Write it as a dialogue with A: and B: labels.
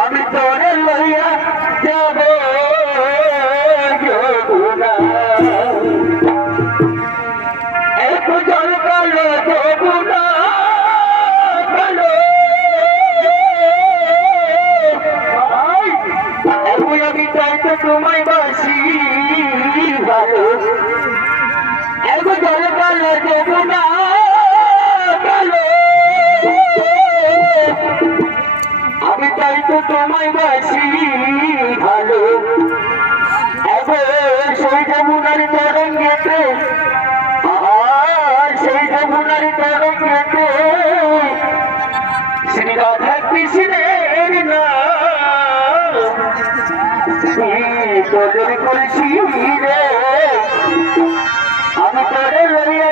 A: আমি তোরে লইয়া যাব একটু কালো যমুনা কালো এখন আমি চাই তো তোমায় বাসি আমি চাই তো তোমায় বাসি ভালো। সেই যমুনার তরঙ্গেতে সেই যমুনার তরঙ্গেতে। শ্রী রাধা কৃষ্ণের নাম তোদের রে। আমি তোরে লইয়া